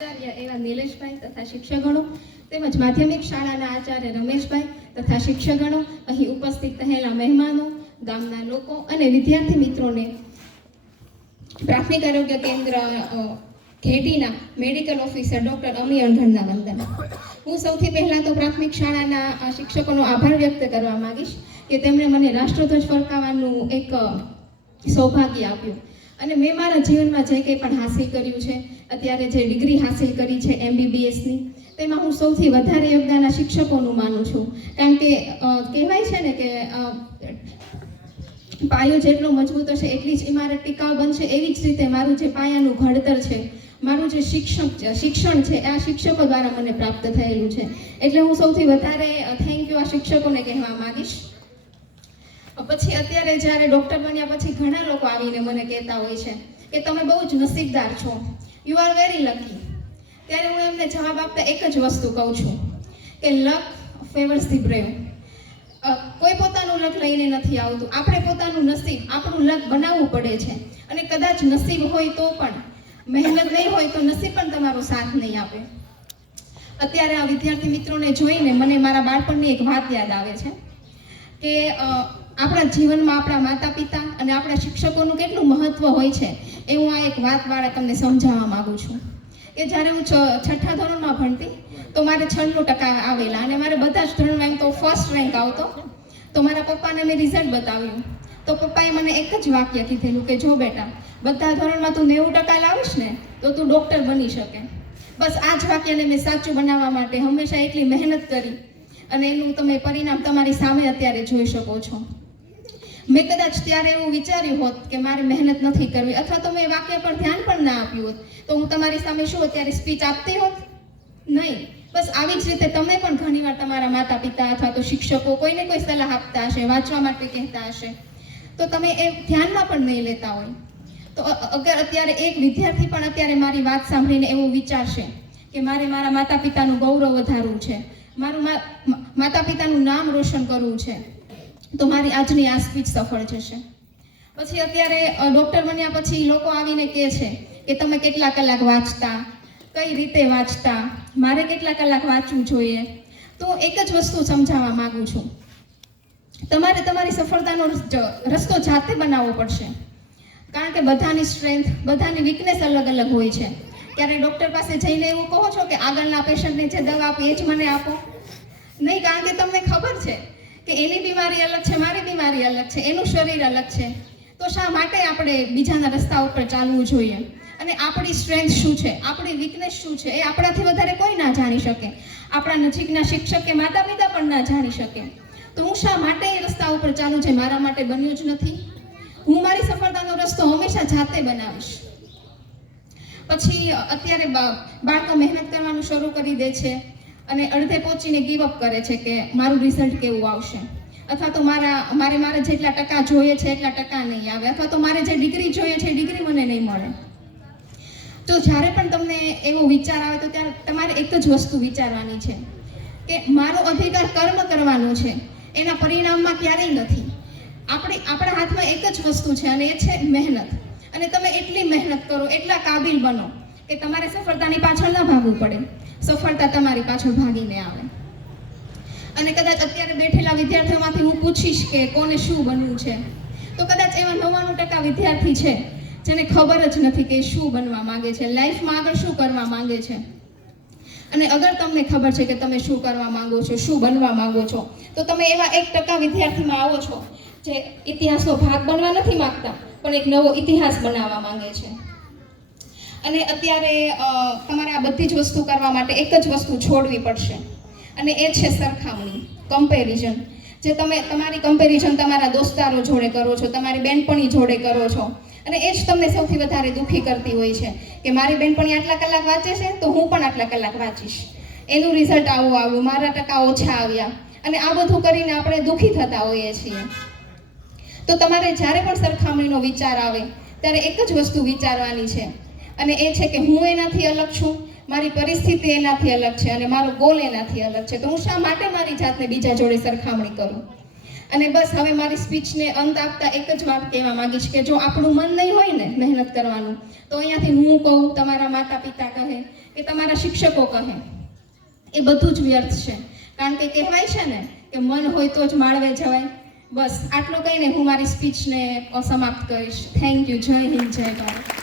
આચાર્ય એવા નિલેશભાઈ તથા શિક્ષકગણો તેમજ માધ્યમિક શાળાના આચાર્ય રમેશભાઈ તથા શિક્ષકગણો, અહીં ઉપસ્થિત થયેલા મહેમાનો, ગામના લોકો અને વિદ્યાર્થી મિત્રોને પ્રાથમિક આરોગ્ય કેન્દ્ર ઘેટીના મેડિકલ ઓફિસર ડોક્ટર અમી અણઘડના વંદન. હું સૌથી પહેલા તો પ્રાથમિક શાળાના શિક્ષકોનો આભાર વ્યક્ત કરવા માંગીશ કે તેમણે મને રાષ્ટ્રધ્વજ ફરકાવવાનું એક સૌભાગ્ય આપ્યું અને મેં મારા જીવનમાં જે કંઈ પણ હાસિલ કર્યું છે, અત્યારે જે ડિગ્રી હાસિલ કરી છે MBBSની, તેમાં હું સૌથી વધારે યોગદાન આ શિક્ષકોનું માનું છું. કારણ કે કહેવાય છે ને કે પાયો જેટલો મજબૂત હશે એટલી જ ઇમારત ટિકાઉ બનશે. એવી જ રીતે મારું જે પાયાનું ઘડતર છે, મારું જે શિક્ષણ છે, આ શિક્ષકો દ્વારા મને પ્રાપ્ત થયેલું છે. એટલે હું સૌથી વધારે થેન્ક યુ આ શિક્ષકોને કહેવા માંગીશ. પછી અત્યારે જ્યારે ડૉક્ટર બન્યા પછી ઘણા લોકો આવીને મને કહેતા હોય છે કે તમે બહુ જ નસીબદાર છો, યુ આર વેરી લકી. ત્યારે હું એમને જવાબ આપતા એક જ વસ્તુ કહું છું કે લક ફેવર્સ ધી બ્રેવ. કોઈ પોતાનું લક લઈને નથી આવતું, આપણે પોતાનું નસીબ, આપણું લક બનાવવું પડે છે. અને કદાચ નસીબ હોય તો પણ, મહેનત નહીં હોય તો નસીબ પણ તમારો સાથ નહીં આપે. અત્યારે આ વિદ્યાર્થી મિત્રોને જોઈને મને મારા બાળપણની એક વાત યાદ આવે છે કે આપણા જીવનમાં આપણા માતા પિતા અને આપણા શિક્ષકોનું કેટલું મહત્વ હોય છે એ હું આ એક વાત વાળા તમને સમજાવવા માંગુ છું. કે જ્યારે હું છઠ્ઠા ધોરણમાં ભણતી તો મારે 96% આવેલા અને મારે બધા જ ધોરણમાં એમ તો ફર્સ્ટ રેન્ક આવતો. તો મારા પપ્પાને મેં રિઝલ્ટ બતાવ્યું તો પપ્પાએ મને એક જ વાક્ય કીધેલું કે જો બેટા, બધા ધોરણમાં તું 90% લાવીશ ને તો તું ડૉક્ટર બની શકે. બસ આ જ વાક્યને મેં સાચું બનાવવા માટે હંમેશા એટલી મહેનત કરી અને એનું તમે પરિણામ તમારી સામે અત્યારે જોઈ શકો છો. મેં કદાચ ત્યારે એવું વિચાર્યું હોત કે મારે મહેનત નથી કરવી, અથવા તો મેં વાક્ય પર ધ્યાન પણ ના આપ્યું હોત, તો હું તમારી સામે શું અત્યારે સ્પીચ આપતી હોત? નહીં. બસ આવી જ રીતે તમે પણ ઘણીવાર તમારા માતા પિતા અથવા તો શિક્ષકો કોઈને કોઈ સલાહ આપતા હશે, વાંચવા માટે કહેતા હશે, તો તમે એ ધ્યાનમાં પણ નહીં લેતા હોય. તો અગર અત્યારે એક વિદ્યાર્થી પણ અત્યારે મારી વાત સાંભળીને એવું વિચારશે કે મારે મારા માતા પિતાનું ગૌરવ વધારવું છે, મારું માતા પિતાનું નામ રોશન કરવું છે, તો મારી આજની આ સ્પીચ સફળ જશે. પછી અત્યારે ડૉક્ટર બન્યા પછી લોકો આવીને કહે છે કે તમે કેટલા કલાક વાંચતા, કઈ રીતે વાંચતા, મારે કેટલા કલાક વાંચવું જોઈએ. તો એક જ વસ્તુ સમજાવવા માંગુ છું, તમારે તમારી સફળતાનો રસ્તો જાતે બનાવવો પડશે. કારણ કે બધાની સ્ટ્રેન્થ, બધાની વીકનેસ અલગ અલગ હોય છે. ત્યારે ડૉક્ટર પાસે જઈને એવું કહો છો કે આગળના પેશન્ટને જે દવા આપી એ જ મને આપો? નહીં, કારણ કે તમને ખબર છે કે એની બીમારી અલગ છે, મારી બીમારી અલગ છે, એનું શરીર અલગ છે. તો શા માટે આપણે બીજાના રસ્તા ઉપર ચાલવું જોઈએ? અને આપણી સ્ટ્રેન્થ શું છે, આપણી વીકનેસ શું છે, એ આપણાથી વધારે કોઈ ના જાણી શકે. આપણા નજીકના શિક્ષક કે માતા પિતા પણ ના જાણી શકે. તો હું શા માટે એ રસ્તા ઉપર ચાલું જે મારા માટે બન્યું જ નથી? હું મારી સફળતાનો રસ્તો હંમેશા જાતે બનાવીશ. પછી અત્યારે બાળકો મહેનત કરવાનું શરૂ કરી દે છે અને અડધે પહોંચીને ગીવ અપ કરે છે કે મારું રિઝલ્ટ કેવું આવશે, અથવા તો મારે જેટલા ટકા જોઈએ છે એટલા ટકા નહીં આવે, અથવા તો મારે જે ડિગ્રી જોઈએ છે ડિગ્રી મને નહીં મળે. તો જ્યારે પણ તમને એવો વિચાર આવે તો ત્યારે તમારે એક જ વસ્તુ વિચારવાની છે કે મારો અધિકાર કર્મ કરવાનો છે, એના પરિણામમાં ક્યારેય નથી. આપણા હાથમાં એક જ વસ્તુ છે અને એ છે મહેનત. અને તમે એટલી મહેનત કરો, એટલા કાબિલ બનો કે તમારે સફળતાની પાછળ ના ભાગવું પડે, સફળતા તમારી પાછળ ભાગીને આવે. અને કદાચ અત્યારે બેઠેલા વિદ્યાર્થીઓમાંથી હું પૂછીશ કે કોને શું બનવું છે, તો કદાચ એવા 99% વિદ્યાર્થી છે જેને ખબર જ નથી કે શું બનવા માંગે છે, લાઈફમાં આગળ શું કરવા માંગે છે. અને અગર તમને ખબર છે કે તમે શું કરવા માંગો છો, શું બનવા માંગો છો, તો તમે એવા 1% વિદ્યાર્થીમાં આવો છો જે ઇતિહાસનો ભાગ બનવા નથી માંગતા, પણ એક નવો ઇતિહાસ બનાવવા માંગે છે. અને અત્યારે તમારે આ બધી જ વસ્તુ કરવા માટે એક જ વસ્તુ છોડવી પડશે અને એ છે સરખામણી, કમ્પેરિઝન. જે તમે તમારી કમ્પેરિઝન તમારા દોસ્તારો જોડે કરો છો, તમારી બેનપણી જોડે કરો છો, અને એ જ તમને સૌથી વધારે દુઃખી કરતી હોય છે કે મારી બેનપણી આટલા કલાક વાંચે છે તો હું પણ આટલા કલાક વાંચીશ, એનું રિઝલ્ટ આવું આવ્યું, મારા ટકા ઓછા આવ્યા. અને આ બધું કરીને આપણે દુઃખી થતા હોઈએ છીએ. તો તમારે જ્યારે પણ સરખામણીનો વિચાર આવે ત્યારે એક જ વસ્તુ વિચારવાની છે અને એ છે કે હું એનાથી અલગ છું, મારી પરિસ્થિતિ એનાથી અલગ છે અને મારો ગોલ એનાથી અલગ છે. તો હું શા માટે મારી જાતને બીજા જોડે સરખામણી કરું? અને બસ હવે મારી સ્પીચને અંત આપતા એક જ વાત કહેવા માંગીશ કે જો આપણું મન નહીં હોય ને મહેનત કરવાનું, તો અહીંયાથી હું કહું, તમારા માતા પિતા કહે કે તમારા શિક્ષકો કહે એ બધું જ વ્યર્થ છે. કારણ કે કહેવાય છે ને કે મન હોય તો જ માળવે જવાય. બસ આટલું કહીને હું મારી સ્પીચને સમાપ્ત કરીશ. Thank you. જય હિન્દ, જય ભારત.